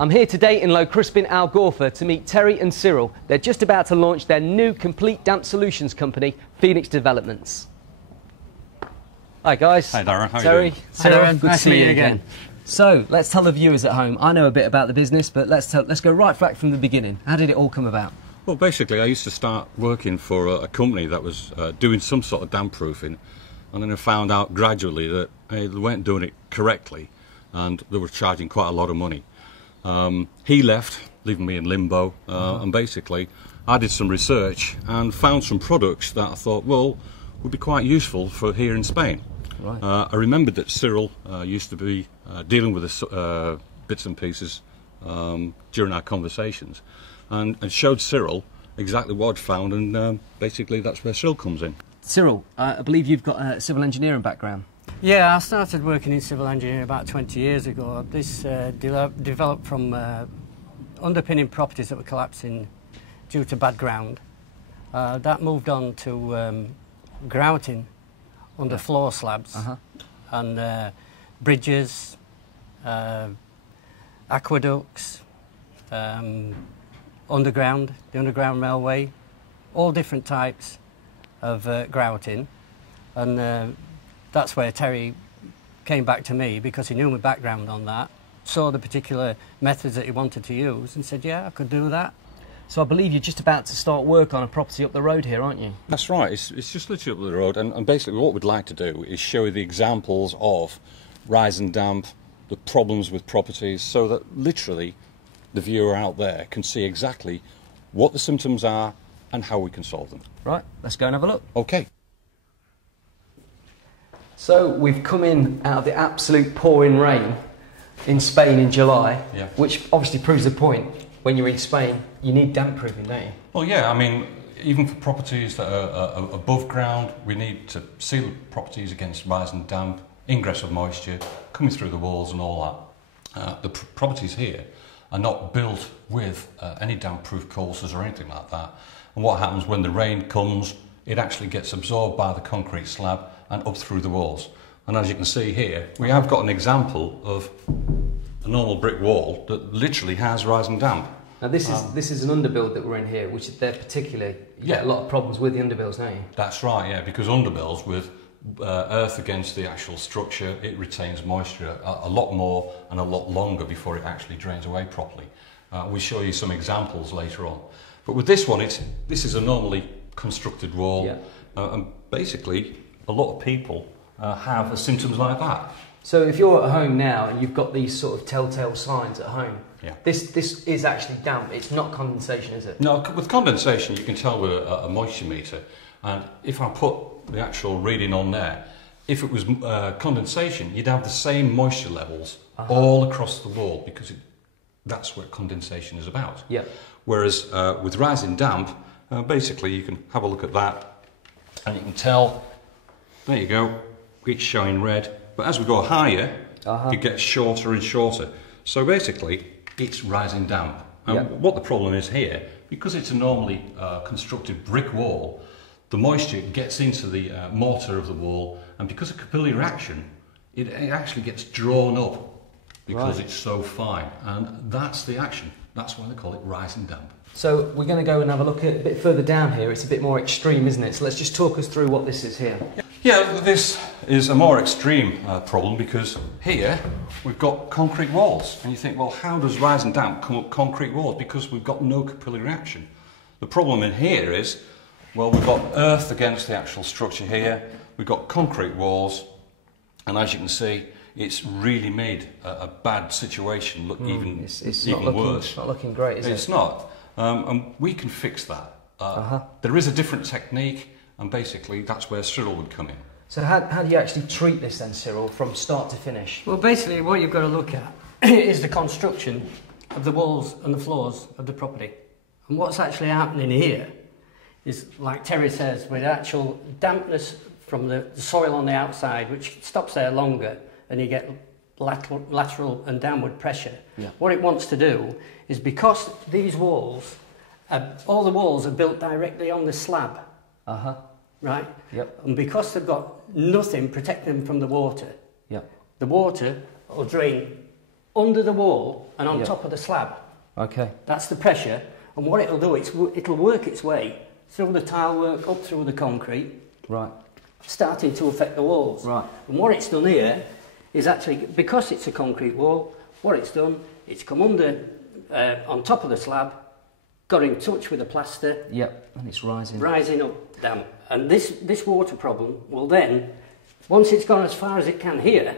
I'm here today in Low Crispin, Algorfa, to meet Terry and Cyril. They're just about to launch their new complete damp solutions company, Phoenix Developments. Hi guys. Hi Darren, how are Terry, you doing? Cyril, Hi, Darren. good Nice to to see meet you you again. So let's tell the viewers at home. I know a bit about the business, but let's go right back from the beginning. How did it all come about? Well, basically, I used to start working for a company that was doing some sort of damp proofing, and then I found out gradually that they weren't doing it correctly, and they were charging quite a lot of money. He left, leaving me in limbo, and basically I did some research and found some products that I thought, well, would be quite useful for here in Spain. Right. I remembered that Cyril used to be dealing with the bits and pieces during our conversations, and showed Cyril exactly what I'd found, and basically that's where Cyril comes in. Cyril, I believe you've got a civil engineering background. Yeah, I started working in civil engineering about 20 years ago. This developed from underpinning properties that were collapsing due to bad ground. That moved on to grouting under floor slabs and bridges, aqueducts, underground, the underground railway, all different types of grouting, and that's where Terry came back to me because he knew my background on that, saw the particular methods that he wanted to use and said, yeah, I could do that. So I believe you're just about to start work on a property up the road here, aren't you? That's right, it's just literally up the road, and basically what we'd like to do is show you the examples of rise and damp, the problems with properties, so that literally the viewer out there can see exactly what the symptoms are and how we can solve them. Right, let's go and have a look. Okay. So we've come in out of the absolute pouring rain in Spain in July, Yeah. which obviously proves the point. When you're in Spain, you need damp proofing, don't you? Well, yeah, I mean, even for properties that are above ground, we need to seal the properties against rise and damp, ingress of moisture, coming through the walls and all that. The properties here are not built with any damp-proof courses or anything like that. And what happens when the rain comes, it actually gets absorbed by the concrete slab and up through the walls. And as you can see here, we have got an example of a normal brick wall that literally has rise and damp. Now this is an underbuild that we're in here, which they're particularly, you get a lot of problems with the underbuilds, don't you? That's right, yeah, because underbuilds with earth against the actual structure, it retains moisture a lot more and a lot longer before it actually drains away properly. We'll show you some examples later on. But with this one, this is a normally constructed wall, Yeah. And basically a lot of people have symptoms like that. So if you're at home now and you've got these sort of telltale signs at home, Yeah. this is actually damp. It's not condensation, is it? No, with condensation you can tell with a moisture meter, and if I put the actual reading on there, if it was condensation, you'd have the same moisture levels all across the wall, because that's what condensation is about. Yeah. Whereas with rising damp, basically you can have a look at that and you can tell, there you go, it's showing red, but as we go higher, it gets shorter and shorter. So basically, it's rising damp. And what the problem is here, because it's a normally constructed brick wall, the moisture gets into the mortar of the wall, and because of capillary action, it actually gets drawn up because it's so fine, and that's the action. That's why they call it rising damp. So we're going to go and have a look at a bit further down here. It's a bit more extreme, isn't it? So let's just talk us through what this is here. Yeah, this is a more extreme problem, because here we've got concrete walls, and you think, well, how does rise and damp come up concrete walls? Because we've got no capillary action. The problem in here is, well, we've got earth against the actual structure here, we've got concrete walls, and as you can see, it's really made a bad situation look even worse. It's not looking great, is it? It's not, and we can fix that. There is a different technique, and basically that's where Cyril would come in. So how do you actually treat this then, Cyril, from start to finish? Well, basically what you've got to look at is the construction of the walls and the floors of the property. And what's actually happening here is, like Terry says, with actual dampness from the soil on the outside, which stops there longer, and you get lateral and downward pressure. Yeah. What it wants to do is, because these walls, all the walls are built directly on the slab, right? Yep. And because they've got nothing protecting them from the water, Yep. the water will drain under the wall and on Yep. top of the slab. Okay. That's the pressure, and what it'll do, it'll work its way through the tile work, up through the concrete, Right. starting to affect the walls. Right. And what it's done here is actually, because it's a concrete wall, what it's done, it's come under, on top of the slab, got in touch with the plaster, Yep. And it's rising. rising up damp. And this water problem will then, once it's gone as far as it can here,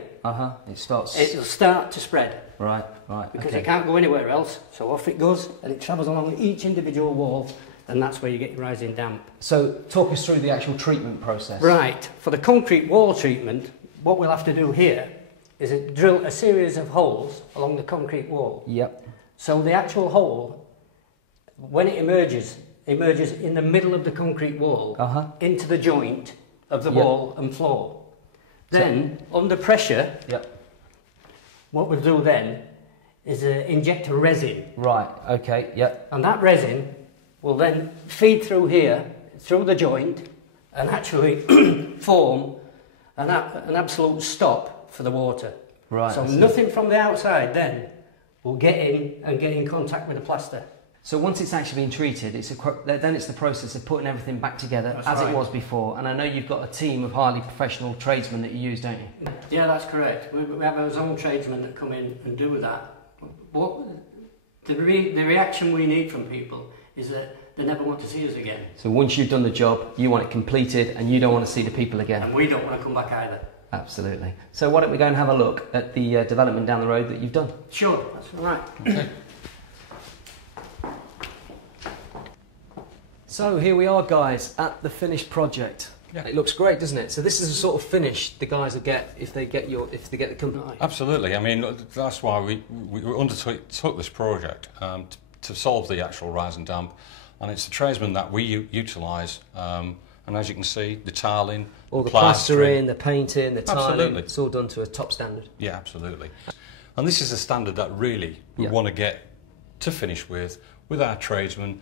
It starts. it'll start to spread. Right. Right. Because Okay. it can't go anywhere else, so off it goes, and it travels along each individual wall, and that's where you get your rising damp. So talk us through the actual treatment process. Right, for the concrete wall treatment, what we'll have to do here is drill a series of holes along the concrete wall. Yep. So the actual hole, when it emerges in the middle of the concrete wall, into the joint of the Yep. wall and floor. Then, under pressure, Yep. what we'll do then is inject a resin. Right. Okay. Yep. And that resin will then feed through here, through the joint, and actually form an absolute stop for the water. Right. So nothing from the outside then will get in and get in contact with the plaster. So once it's actually been treated, then it's the process of putting everything back together That's as right. it was before. And I know you've got a team of highly professional tradesmen that you use, don't you? Yeah, that's correct. We have our own tradesmen that come in and do that. The reaction we need from people is that they never want to see us again. So once you've done the job, you want it completed and you don't want to see the people again. And we don't want to come back either. Absolutely. So why don't we go and have a look at the development down the road that you've done? Sure, that's all right. Okay. So here we are, guys, at the finished project. Yeah. It looks great, doesn't it? So this is the sort of finish the guys will get if they get the company. Absolutely. I mean, that's why we undertook this project to solve the actual rise and damp, and it's the tradesmen that we utilise. And as you can see, the tiling, All the plastering, the painting, the tiling, Absolutely. it's all done to a top standard. Yeah, absolutely. And this is a standard that really we Yeah. want to get to finish with our tradesmen.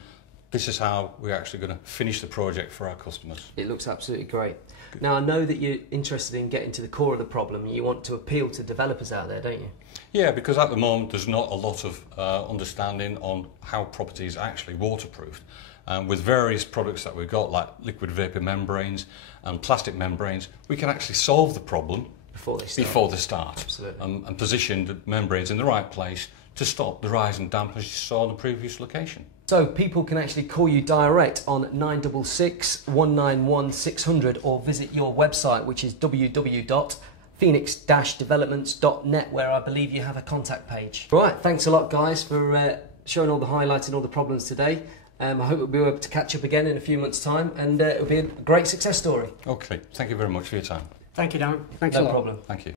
This is how we're actually going to finish the project for our customers. It looks absolutely great. Now, I know that you're interested in getting to the core of the problem. You want to appeal to developers out there, don't you? Yeah, because at the moment there's not a lot of understanding on how property is actually waterproofed. With various products that we've got, like liquid vapor membranes and plastic membranes, we can actually solve the problem Before they start. before they start. Absolutely. And position the membranes in the right place to stop the rise and damp as you saw in the previous location. So people can actually call you direct on 966 191 600 or visit your website, which is www.phoenix-developments.net, where I believe you have a contact page. Right, thanks a lot, guys, for showing all the highlights and all the problems today. I hope we'll be able to catch up again in a few months' time, and it'll be a great success story. Okay, thank you very much for your time. Thank you, Darren. Thanks a No lot. problem. Thank you.